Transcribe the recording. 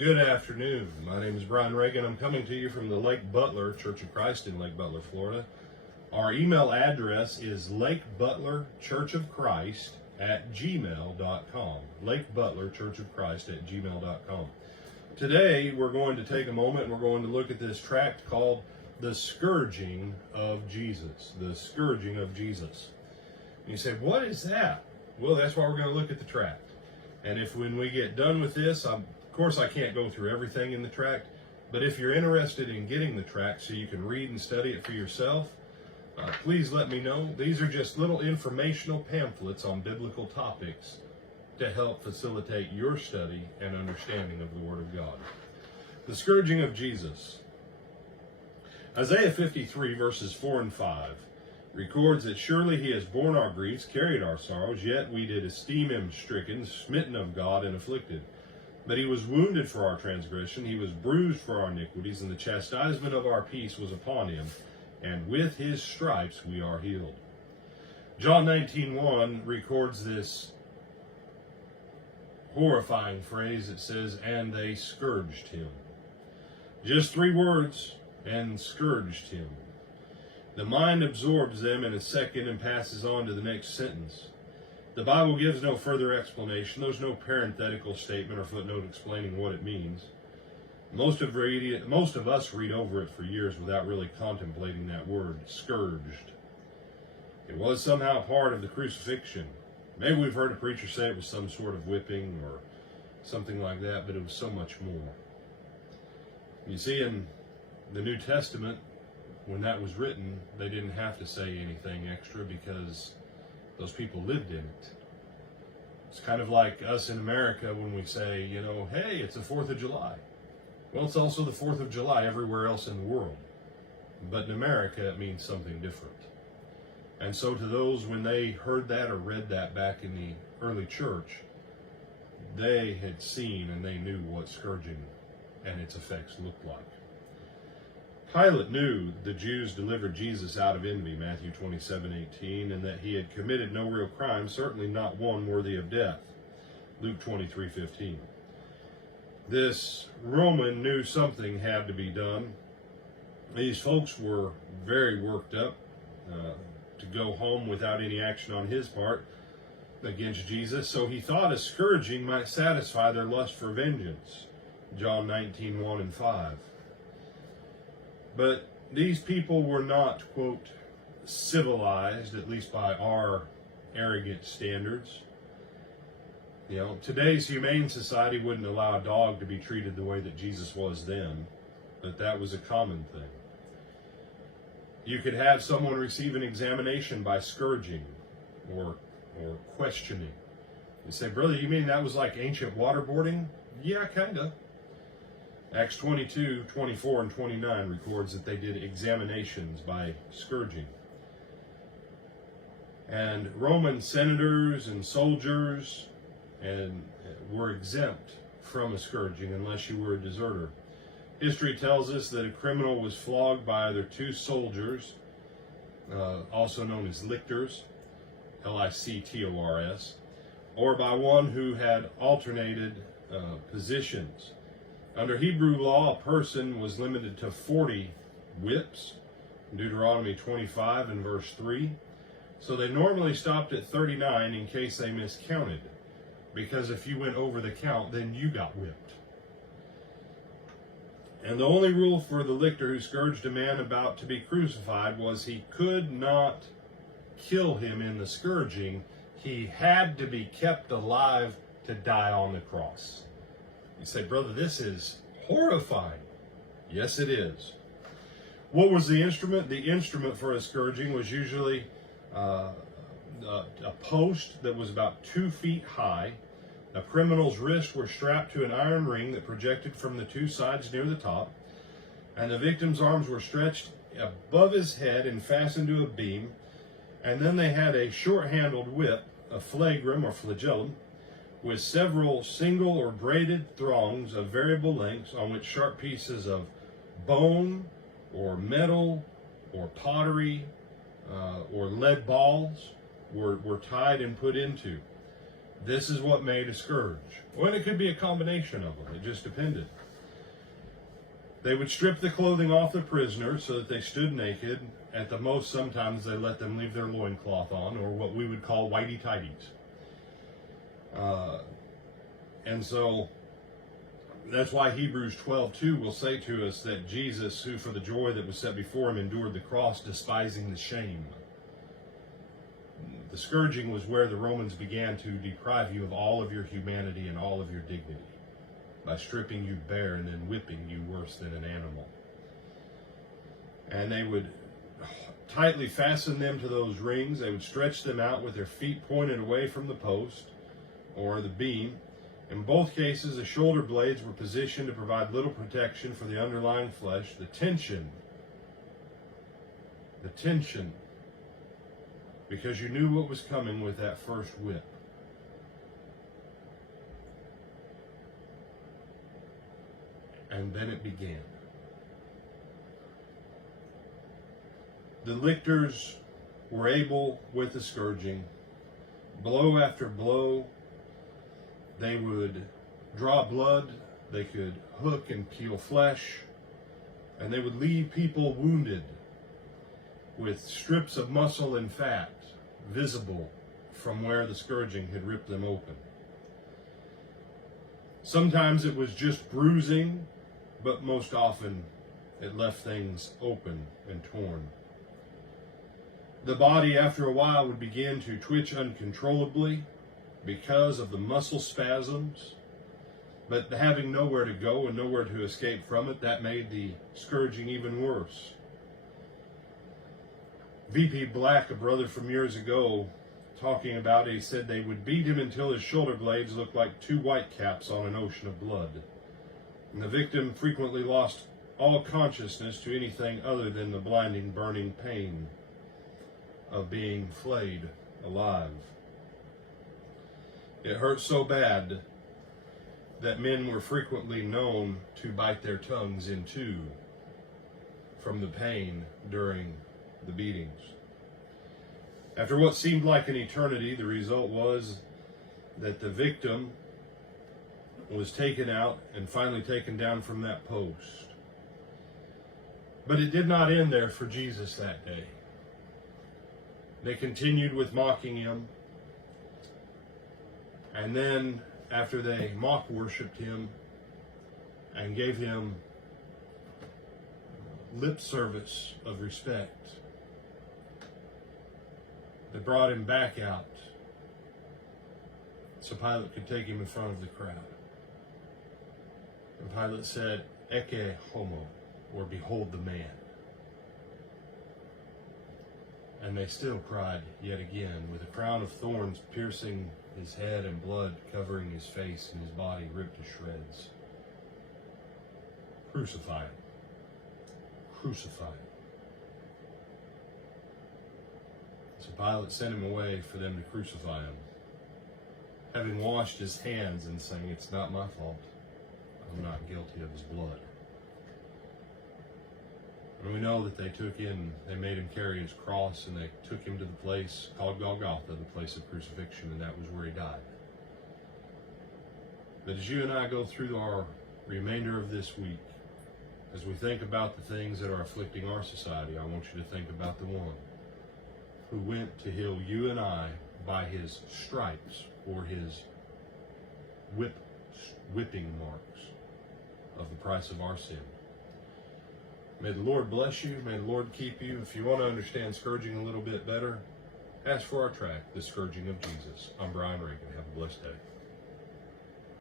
Good afternoon. My name is Brian Reagan. I'm coming to you from the Lake Butler Church of Christ in Lake Butler, Florida. Our email address is lakebutlerchurchofchrist@gmail.com. lakebutlerchurchofchrist@gmail.com. Today we're going to take a moment and we're going to look at this tract called The Scourging of Jesus. The Scourging of Jesus. And you say, what is that? Well, that's why we're going to look at the tract. And if when we get done with this, of course I can't go through everything in the tract, but if you're interested in getting the tract so you can read and study it for yourself, please let me know. These are just little informational pamphlets on biblical topics to help facilitate your study and understanding of the Word of God. The Scourging of Jesus. Isaiah 53 verses 4 and 5 records that surely he has borne our griefs, carried our sorrows, yet we did esteem him stricken, smitten of God, and afflicted. But he was wounded for our transgression, he was bruised for our iniquities, and the chastisement of our peace was upon him, and with his stripes we are healed. John 19:1 records this horrifying phrase. It says, and they scourged him. Just 3 words, and scourged him. The mind absorbs them in a second and passes on to the next sentence. The Bible gives no further explanation. There's no parenthetical statement or footnote explaining what it means. Most of us read over it for years without really contemplating that word, scourged. It was somehow part of the crucifixion. Maybe we've heard a preacher say it was some sort of whipping or something like that, but it was so much more. You see, in the New Testament, when that was written, they didn't have to say anything extra because those people lived in it. It's kind of like us in America when we say, hey, it's the 4th of July. Well, it's also the 4th of July everywhere else in the world. But in America, it means something different. And so to those, when they heard that or read that back in the early church, they had seen and they knew what scourging and its effects looked like. Pilate knew the Jews delivered Jesus out of envy, Matthew 27:18, and that he had committed no real crime, certainly not one worthy of death, Luke 23:15. This Roman knew something had to be done. These folks were very worked up to go home without any action on his part against Jesus, so he thought a scourging might satisfy their lust for vengeance, John 19:1 and 5. But these people were not, quote, civilized, at least by our arrogant standards. Today's humane society wouldn't allow a dog to be treated the way that Jesus was then, but that was a common thing. You could have someone receive an examination by scourging or questioning. You say, brother, you mean that was like ancient waterboarding? Yeah, kind of. Acts 22:24 and 29 records that they did examinations by scourging. And Roman senators and soldiers were exempt from a scourging unless you were a deserter. History tells us that a criminal was flogged by either 2 soldiers, also known as lictors, Lictors, or by one who had alternated positions. Under Hebrew law, a person was limited to 40 whips, Deuteronomy 25 and verse 3. So they normally stopped at 39 in case they miscounted, because if you went over the count, then you got whipped. And the only rule for the lictor who scourged a man about to be crucified was he could not kill him in the scourging. He had to be kept alive to die on the cross. You say, brother, this is horrifying. Yes, it is. What was the instrument? The instrument for a scourging was usually a post that was about 2 feet high. A criminal's wrists were strapped to an iron ring that projected from the 2 sides near the top, and the victim's arms were stretched above his head and fastened to a beam, and then they had a short-handled whip, a flagrum or flagellum, with several single or braided thongs of variable lengths on which sharp pieces of bone or metal or pottery or lead balls were tied and put into. This is what made a scourge. Well, it could be a combination of them. It just depended. They would strip the clothing off the prisoner so that they stood naked. At the most, sometimes they let them leave their loincloth on, or what we would call whitey-tighties. And so that's why Hebrews 12:2 will say to us that Jesus, who for the joy that was set before him endured the cross, despising the shame. The scourging was where the Romans began to deprive you of all of your humanity and all of your dignity, by stripping you bare and then whipping you worse than an animal. And they would tightly fasten them to those rings. They would stretch them out with their feet pointed away from the post or the beam. In both cases, the shoulder blades were positioned to provide little protection for the underlying flesh. The tension, because you knew what was coming with that first whip. And then it began. The lictors were able, with the scourging, blow after blow, they would draw blood, they could hook and peel flesh, and they would leave people wounded with strips of muscle and fat visible from where the scourging had ripped them open. Sometimes it was just bruising, but most often it left things open and torn. The body, after a while, would begin to twitch uncontrollably because of the muscle spasms, but having nowhere to go and nowhere to escape from it, that made the scourging even worse. V.P. Black, a brother from years ago, talking about it, he said they would beat him until his shoulder blades looked like two white caps on an ocean of blood. And the victim frequently lost all consciousness to anything other than the blinding, burning pain of being flayed alive. It hurt so bad that men were frequently known to bite their tongues in two from the pain during the beatings. After what seemed like an eternity, the result was that the victim was taken out and finally taken down from that post. But it did not end there for Jesus that day. They continued with mocking him. And then, after they mock-worshipped him and gave him lip service of respect, they brought him back out so Pilate could take him in front of the crowd. And Pilate said, "Ecce homo," or "Behold the man." And they still cried yet again, with a crown of thorns piercing his head and blood covering his face and his body ripped to shreds. "Crucify him. Crucify him." So Pilate sent him away for them to crucify him, having washed his hands and saying, "It's not my fault. I'm not guilty of his blood." And we know that they made him carry his cross, and they took him to the place called Golgotha, the place of crucifixion, and that was where he died. But as you and I go through our remainder of this week, as we think about the things that are afflicting our society, I want you to think about the one who went to heal you and I by his stripes, or his whipping marks of the price of our sin. May the Lord bless you. May the Lord keep you. If you want to understand scourging a little bit better, ask for our tract, The Scourging of Jesus. I'm Brian Reagan. Have a blessed day.